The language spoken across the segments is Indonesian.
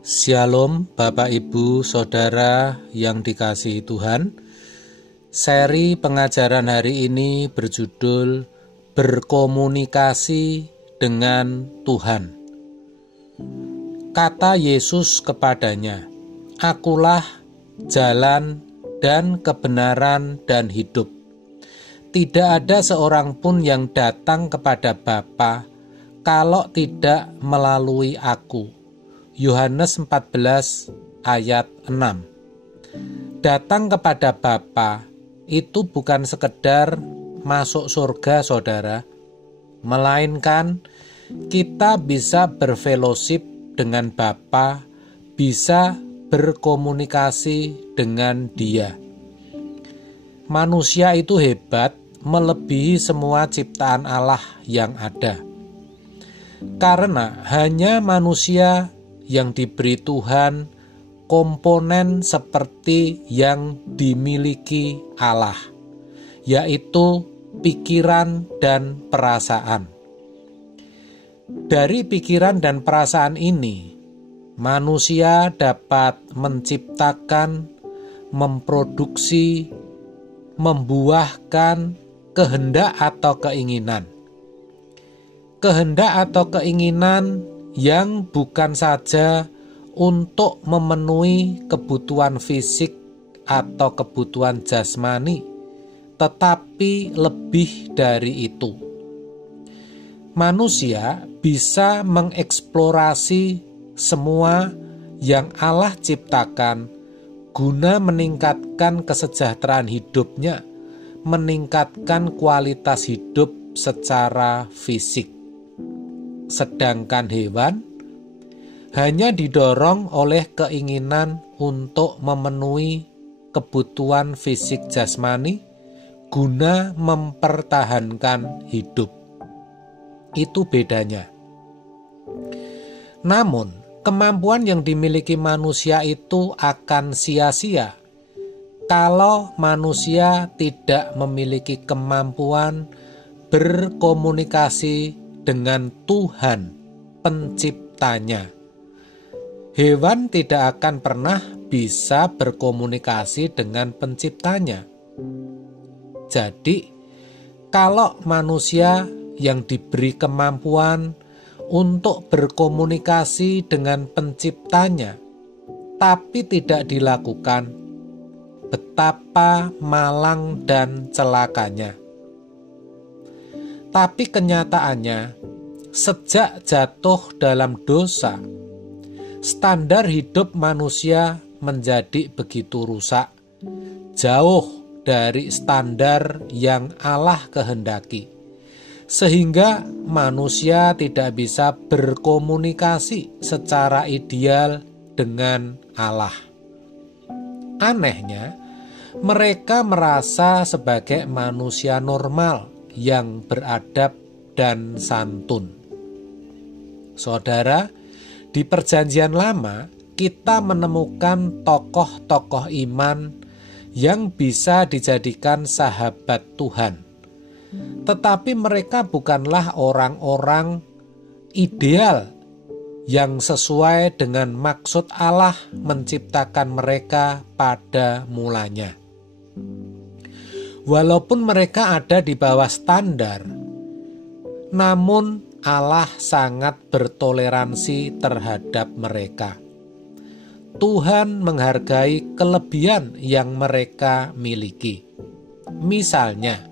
Shalom Bapak Ibu Saudara yang dikasihi Tuhan. Seri pengajaran hari ini berjudul Berkomunikasi dengan Tuhan. Kata Yesus kepadanya, "Akulah jalan dan kebenaran dan hidup. Tidak ada seorang pun yang datang kepada Bapa kalau tidak melalui Aku." Yohanes 14 ayat 6. Datang kepada Bapa itu bukan sekedar masuk surga, saudara, melainkan kita bisa berfellowship dengan Bapa, bisa berkomunikasi dengan Dia. Manusia itu hebat, melebihi semua ciptaan Allah yang ada. Karena hanya manusia yang diberi Tuhan komponen seperti yang dimiliki Allah, yaitu pikiran dan perasaan. Dari pikiran dan perasaan ini, manusia dapat menciptakan, memproduksi, membuahkan kehendak atau keinginan. Kehendak atau keinginan yang bukan saja untuk memenuhi kebutuhan fisik atau kebutuhan jasmani, tetapi lebih dari itu. Manusia bisa mengeksplorasi semua yang Allah ciptakan guna meningkatkan kesejahteraan hidupnya, meningkatkan kualitas hidup secara fisik. Sedangkan hewan hanya didorong oleh keinginan untuk memenuhi kebutuhan fisik jasmani guna mempertahankan hidup. Itu bedanya. Namun, kemampuan yang dimiliki manusia itu akan sia-sia kalau manusia tidak memiliki kemampuan berkomunikasi dengan Tuhan penciptanya. Hewan tidak akan pernah bisa berkomunikasi dengan penciptanya. Jadi, kalau manusia yang diberi kemampuan untuk berkomunikasi dengan penciptanya, tapi tidak dilakukan, betapa malang dan celakanya. Tapi kenyataannya, sejak jatuh dalam dosa, standar hidup manusia menjadi begitu rusak, jauh dari standar yang Allah kehendaki, sehingga manusia tidak bisa berkomunikasi secara ideal dengan Allah. Anehnya, mereka merasa sebagai manusia normal yang beradab dan santun. Saudara, di Perjanjian Lama kita menemukan tokoh-tokoh iman yang bisa dijadikan sahabat Tuhan. Tetapi mereka bukanlah orang-orang ideal yang sesuai dengan maksud Allah menciptakan mereka pada mulanya. Walaupun mereka ada di bawah standar, namun Allah sangat bertoleransi terhadap mereka. Tuhan menghargai kelebihan yang mereka miliki. Misalnya,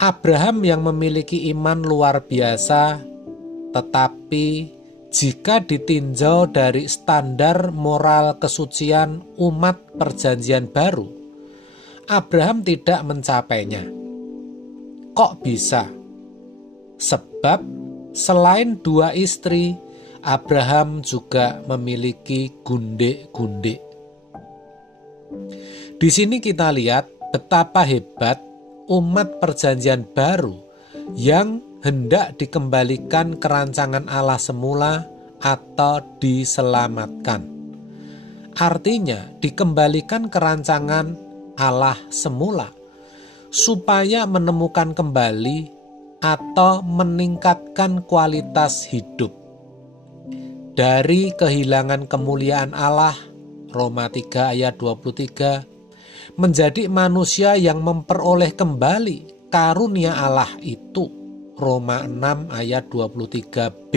Abraham yang memiliki iman luar biasa, tetapi jika ditinjau dari standar moral kesucian umat Perjanjian Baru, Abraham tidak mencapainya. Kok bisa? Sebab selain 2 istri, Abraham juga memiliki gundik-gundik. Di sini kita lihat betapa hebat umat Perjanjian Baru yang hendak dikembalikan ke rancangan Allah semula atau diselamatkan. Artinya dikembalikan ke rancangan Allah semula supaya menemukan kembali atau meningkatkan kualitas hidup. dari kehilangan kemuliaan Allah, Roma 3 ayat 23, menjadi manusia yang memperoleh kembali karunia Allah itu, Roma 6 ayat 23b.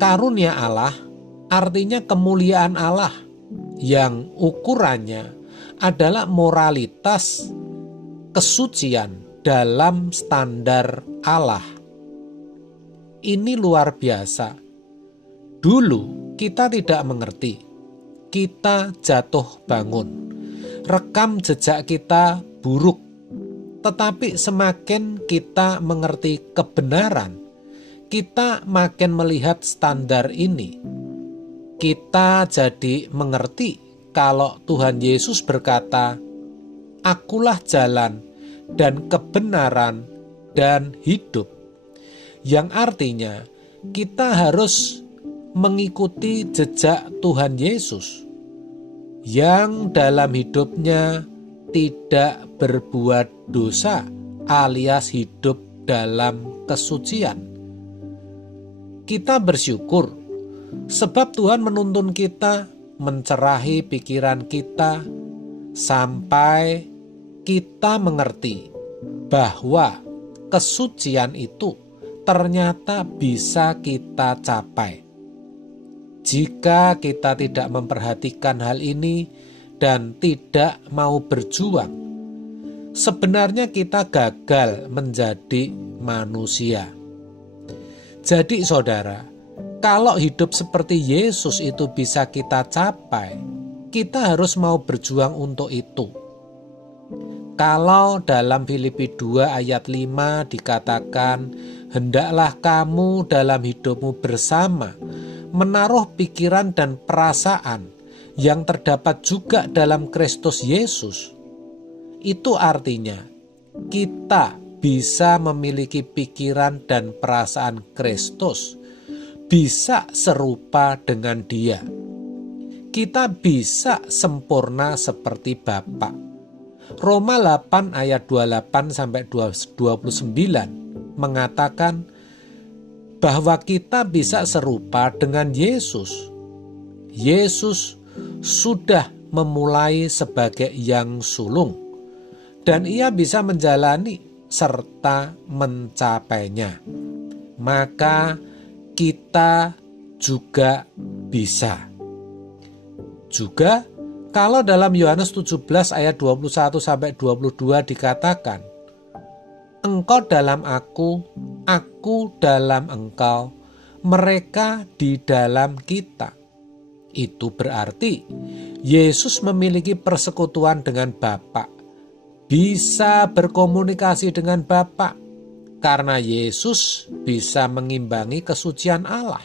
Karunia Allah artinya kemuliaan Allah yang ukurannya adalah moralitas kesucian dalam standar Allah. Ini luar biasa. Dulu kita tidak mengerti, kita jatuh bangun, rekam jejak kita buruk. Tetapi semakin kita mengerti kebenaran, kita makin melihat standar ini. Kita jadi mengerti kalau Tuhan Yesus berkata, "Akulah jalan dan kebenaran dan hidup." Yang artinya kita harus mengikuti jejak Tuhan Yesus yang dalam hidupnya tidak berbuat dosa alias hidup dalam kesucian. Kita bersyukur sebab Tuhan menuntun kita mencerahi pikiran kita sampai kita mengerti bahwa kesucian itu ternyata bisa kita capai. Jika kita tidak memperhatikan hal ini dan tidak mau berjuang, sebenarnya kita gagal menjadi manusia. Jadi saudara, kalau hidup seperti Yesus itu bisa kita capai, kita harus mau berjuang untuk itu. Kalau dalam Filipi 2 ayat 5 dikatakan, "Hendaklah kamu dalam hidupmu bersama menaruh pikiran dan perasaan yang terdapat juga dalam Kristus Yesus." Itu artinya kita bisa memiliki pikiran dan perasaan Kristus, bisa serupa dengan Dia. Kita bisa sempurna seperti Bapa. Roma 8 ayat 28 sampai 29 mengatakan bahwa kita bisa serupa dengan Yesus. Yesus sudah memulai sebagai yang sulung dan ia bisa menjalani serta mencapainya. Maka kita juga bisa. Juga kalau dalam Yohanes 17 ayat 21 sampai 22 dikatakan, "Engkau dalam aku dalam engkau, mereka di dalam kita." Itu berarti Yesus memiliki persekutuan dengan Bapa, bisa berkomunikasi dengan Bapa, karena Yesus bisa mengimbangi kesucian Allah.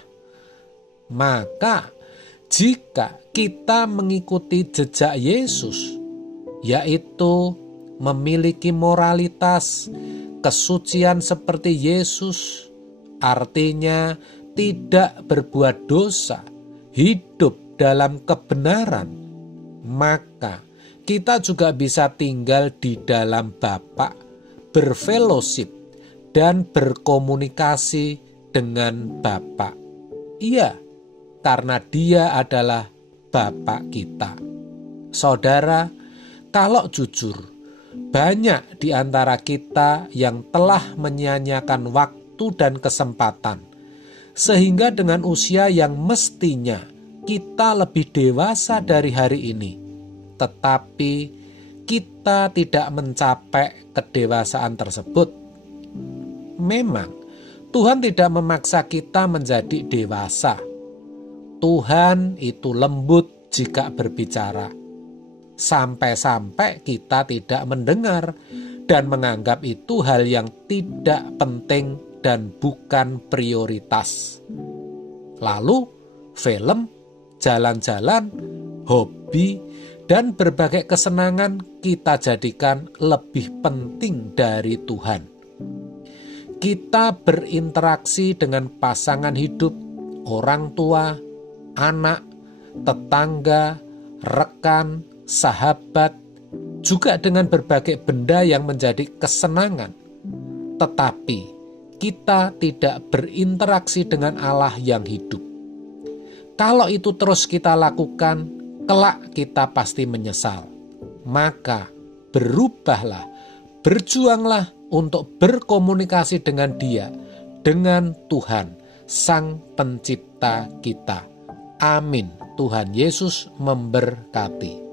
Maka jika kita mengikuti jejak Yesus, yaitu memiliki moralitas kesucian seperti Yesus, artinya tidak berbuat dosa, hidup dalam kebenaran, maka kita juga bisa tinggal di dalam Bapa, berfellowship dan berkomunikasi dengan Bapa. Iya, karena Dia adalah Bapa kita. Saudara, kalau jujur, banyak di antara kita yang telah menyia-nyiakan waktu dan kesempatan, sehingga dengan usia yang mestinya kita lebih dewasa dari hari ini, tetapi kita tidak mencapai kedewasaan tersebut. Memang Tuhan tidak memaksa kita menjadi dewasa. Tuhan itu lembut jika berbicara, sampai-sampai kita tidak mendengar dan menganggap itu hal yang tidak penting dan bukan prioritas. Lalu film, jalan-jalan, hobi, dan berbagai kesenangan kita jadikan lebih penting dari Tuhan. Kita berinteraksi dengan pasangan hidup, orang tua, anak, tetangga, rekan, sahabat, juga dengan berbagai benda yang menjadi kesenangan. Tetapi kita tidak berinteraksi dengan Allah yang hidup. Kalau itu terus kita lakukan, kelak kita pasti menyesal. Maka berubahlah, berjuanglah untuk berkomunikasi dengan Dia, dengan Tuhan, Sang Pencipta kita. Amin. Tuhan Yesus memberkati.